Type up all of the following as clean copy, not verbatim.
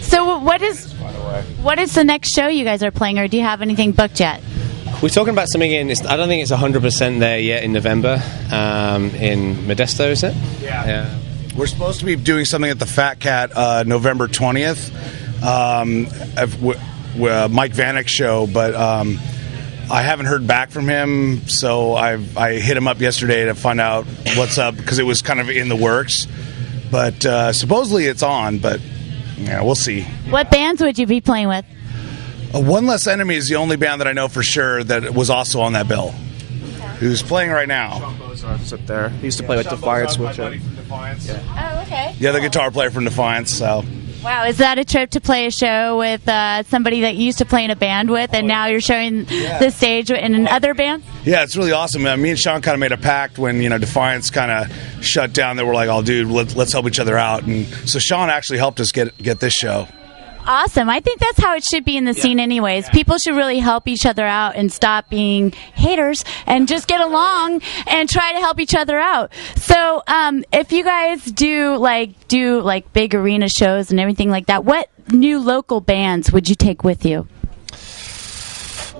So what is the next show you guys are playing, or do you have anything booked yet? We're talking about something I don't think it's 100% there yet in November, in Modesto, is it? Yeah. We're supposed to be doing something at the Fat Cat November 20th, Mike Vanek's show, but I haven't heard back from him, so I hit him up yesterday to find out what's up, because it was kind of in the works. But supposedly it's on, but yeah, we'll see. What bands would you be playing with? One Less Enemy is the only band that I know for sure that was also on that bill. Who's playing right now? Bozarth's up there. He used to play with Defiance. Oh, okay. Yeah, the guitar player from Defiance. So. Wow, is that a trip to play a show with somebody that you used to play in a band with, and now you're showing the stage in another band? Yeah, it's really awesome. Me and Sean kind of made a pact when Defiance kind of shut down. That we're like, "Oh, dude, let's help each other out." And so Sean actually helped us get this show. Awesome. I think that's how it should be in the scene anyways. Yeah. People should really help each other out and stop being haters and just get along and try to help each other out. So if you guys do big arena shows and everything like that, what new local bands would you take with you?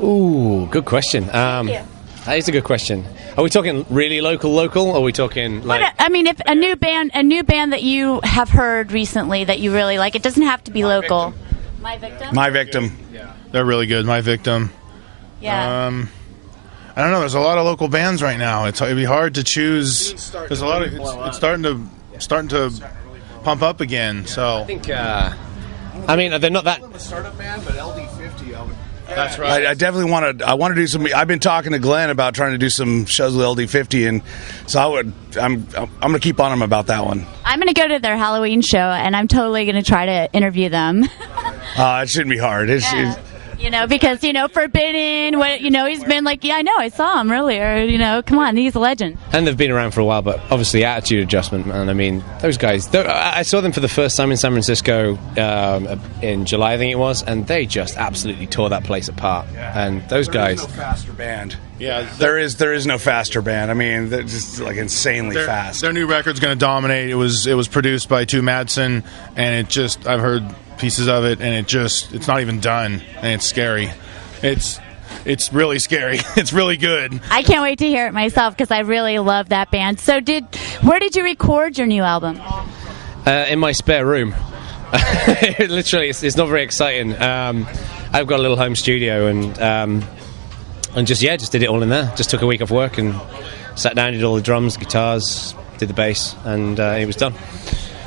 Ooh, good question. Thank you. That is a good question. Are we talking really local, or are we talking like... if a new band that you have heard recently that you really like, it doesn't have to be local. My Victim? My Victim. Yeah. They're really good. My Victim. Yeah. I don't know. There's a lot of local bands right now. It'd be hard to choose. There's a lot of... It's starting to pump up again, so... I think... they're not that... I'm a startup band, but LD50, I would... That's right. I definitely want to do some. I've been talking to Glenn about trying to do some shows with LD50, and so I'm going to keep on him about that one. I'm going to go to their Halloween show, and I'm totally going to try to interview them. It shouldn't be hard. Because Forbidden. He's been like, yeah, I know, I saw him earlier. Come on, he's a legend. And they've been around for a while, but obviously attitude adjustment, man. I mean, those guys. I saw them for the first time in San Francisco in July, I think it was, and they just absolutely tore that place apart. Yeah. And those guys. There is no faster band. Yeah, there is no faster band. I mean, they're just like insanely fast. Their new record's going to dominate. It was produced by Stu Madsen, and I've heard pieces of it, and it's not even done, and it's scary. It's really scary. It's really good. I can't wait to hear it myself, because I really love that band. So where did you record your new album? In my spare room. Literally, it's not very exciting. I've got a little home studio, and just did it all in there. Just took a week off work and sat down, did all the drums, guitars, did the bass, and it was done.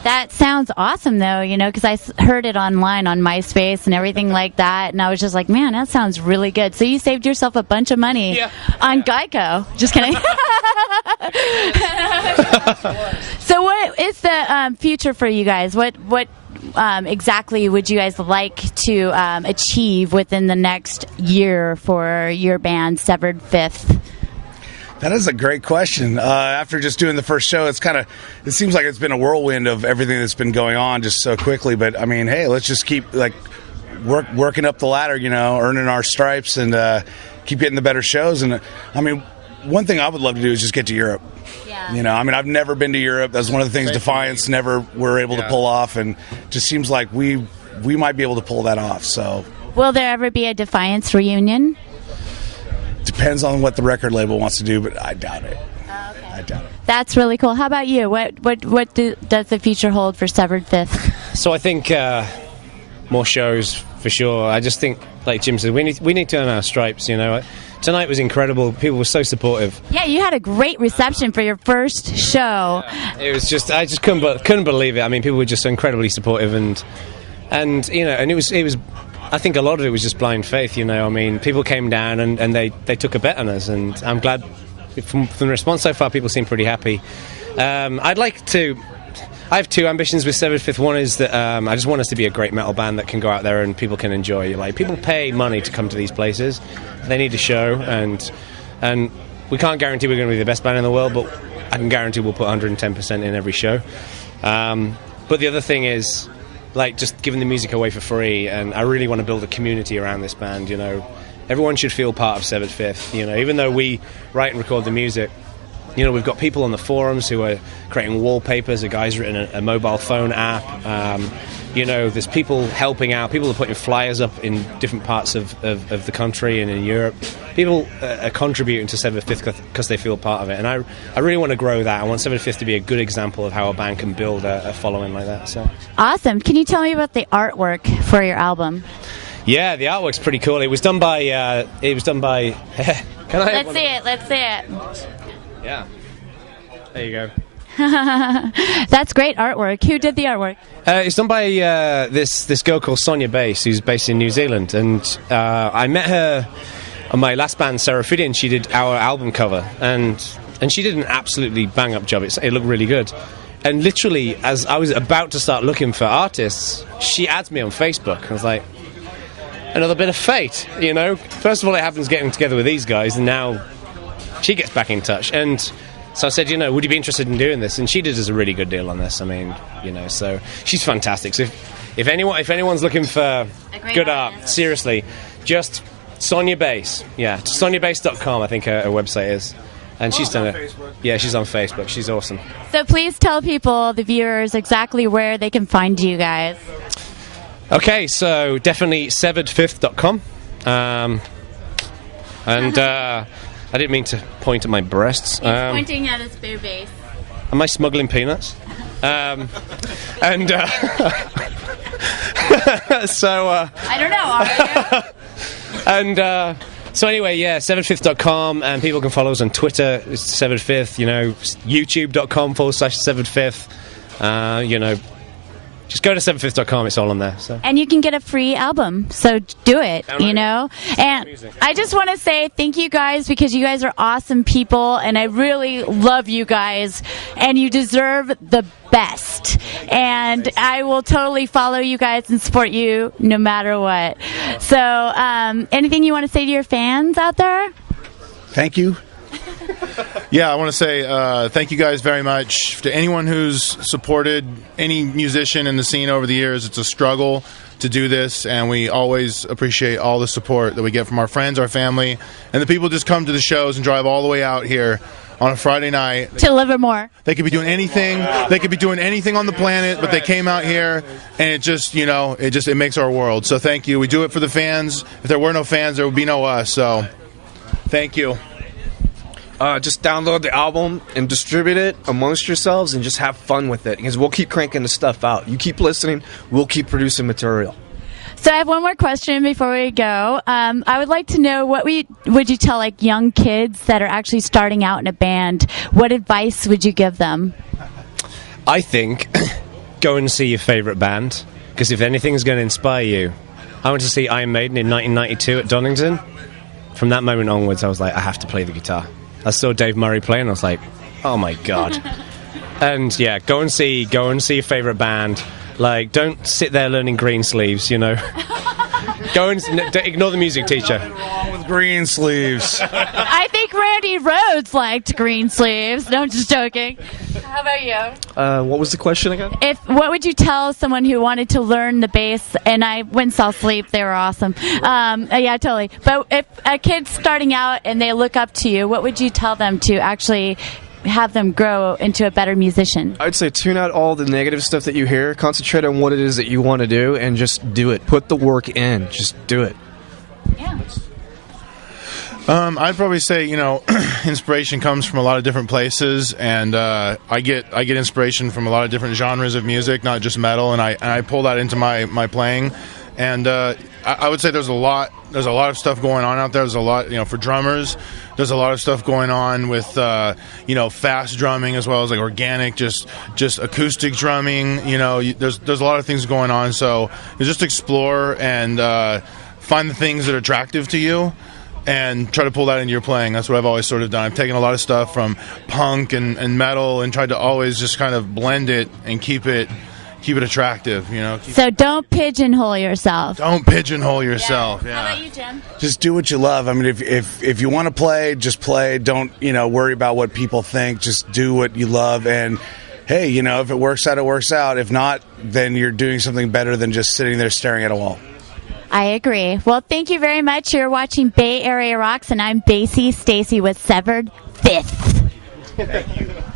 That sounds awesome, though, because I heard it online on MySpace and everything like that, and I was just like, man, that sounds really good. So you saved yourself a bunch of money on Geico. Just kidding. So what is the future for you guys? What exactly would you guys like to achieve within the next year for your band, Severed Fifth? That is a great question. After just doing the first show, it seems like it's been a whirlwind of everything that's been going on just so quickly. But I mean, hey, let's just keep working up the ladder, earning our stripes, and keep getting the better shows. And I mean, one thing I would love to do is just get to Europe. Yeah. I've never been to Europe. That's one of the things Defiance never were able to pull off, and just seems like we might be able to pull that off. So, will there ever be a Defiance reunion? Depends on what the record label wants to do, but I doubt it. Oh, okay. I doubt it. That's really cool. How about you? What does the future hold for Severed Fifth? So I think more shows for sure. I just think, like Jim said, we need to earn our stripes. Tonight was incredible. People were so supportive. Yeah, you had a great reception for your first show. Yeah. It was I just couldn't believe it. I mean, people were just so incredibly supportive, and it was. I think a lot of it was just blind faith, I mean, people came down and they took a bet on us, and I'm glad from the response so far, people seem pretty happy. I have two ambitions with Severed Fifth. One is that I just want us to be a great metal band that can go out there and people can enjoy. Like, people pay money to come to these places. They need a show, and we can't guarantee we're going to be the best band in the world, but I can guarantee we'll put 110% in every show. But the other thing is, just giving the music away for free, and I really want to build a community around this band. Everyone should feel part of Severed Fifth. Even though we write and record the music, You know, we've got people on the forums who are creating wallpapers. A guy's written a mobile phone app. You know, there's people helping out. People are putting flyers up in different parts of the country and in Europe. People are contributing to 7/5 because they feel part of it. And I really want to grow that. I want 7/5 to be a good example of how a band can build a following like that. So Awesome. Can you tell me about the artwork for your album? yeah, the artwork's pretty cool. It was done by. Can I? Let's see it. Let's see it. Yeah. There you go. That's great artwork. Who did the artwork? It's done by this girl called Sonia Bass, who's based in New Zealand, and I met her on my last band, Seraphidian. She did our album cover, and she did an absolutely bang-up job. It looked really good. And literally, as I was about to start looking for artists, she adds me on Facebook. I was like, another bit of fate, you know? First of all, it happens getting together with these guys, and now she gets back in touch. And so I said, you know, would you be interested in doing this? And she did us a really good deal on this. I mean, you know, so she's fantastic. So if anyone's looking for good art, seriously, just Sonia Bass. Yeah, soniabass.com, I think her website is. And she's done it. Yeah, she's on Facebook. She's awesome. So please tell people, the viewers, exactly where they can find you guys. Okay, so definitely severedfifth.com. And I didn't mean to point at my breasts. He's pointing at his boob base. Am I smuggling peanuts? So I don't know, are you? and so anyway, yeah, 7/5.com, and people can follow us on Twitter. It's 7/5, you know, youtube.com/7/5. You know, just go to 7/5.com. It's all on there. So. And you can get a free album, so do it, you know. And I just want to say thank you guys, because you guys are awesome people, and I really love you guys, and you deserve the best. And I will totally follow you guys and support you no matter what. So anything you want to say to your fans out there? Thank you. Yeah, I want to say thank you guys very much to anyone who's supported any musician in the scene over the years. It's a struggle to do this, and we always appreciate all the support that we get from our friends, our family, and the people who just come to the shows and drive all the way out here on a Friday night. To Livermore. They could be doing anything. They could be doing anything on the planet, but they came out here, and it just, you know, it makes our world. So thank you. We do it for the fans. If there were no fans, there would be no us. So thank you. Just download the album and distribute it amongst yourselves and just have fun with it, because we'll keep cranking the stuff out. You keep listening, we'll keep producing material. So I have one more question before we go. I would like to know, what would you tell like young kids that are actually starting out in a band? What advice would you give them? I think go and see your favourite band, because if anything is going to inspire you, I went to see Iron Maiden in 1992 at Donington. From that moment onwards, I was like, I have to play the guitar. I saw Dave Murray play, and I was like, oh my god. And yeah, go and see your favourite band. Like, don't sit there learning green sleeves, you know. Go and ignore the music teacher. Nothing wrong with green sleeves. I think Randy Rhoads liked green sleeves. No, I'm just joking. How about you? What was the question again? What would you tell someone who wanted to learn the bass? And I went South Sleep. They were awesome. Yeah, totally. But if a kid's starting out and they look up to you, what would you tell them to actually have them grow into a better musician? I'd say tune out all the negative stuff that you hear. Concentrate on what it is that you want to do, and just do it. Put the work in. Just do it. Yeah. I'd probably say, you know, inspiration comes from a lot of different places, and I get inspiration from a lot of different genres of music, not just metal, and I pull that into my playing. And I would say there's a lot of stuff going on out there. There's a lot, you know, for drummers. There's a lot of stuff going on with, you know, fast drumming, as well as like organic, just acoustic drumming. You know, there's a lot of things going on. So you just explore and find the things that are attractive to you, and try to pull that into your playing. That's what I've always sort of done. I've taken a lot of stuff from punk and metal, and tried to always just kind of blend it and keep it attractive, you know. So don't pigeonhole yourself. Don't pigeonhole yourself. Yeah. How about you, Jim? Just do what you love. I mean, if you want to play, just play. Don't, you know, worry about what people think. Just do what you love, and hey, you know, if it works out, it works out. If not, then you're doing something better than just sitting there staring at a wall. I agree. Well, thank you very much. You're watching Bay Area Rocks, and I'm Bassy, Stacy with Severed Fifth. Thank you.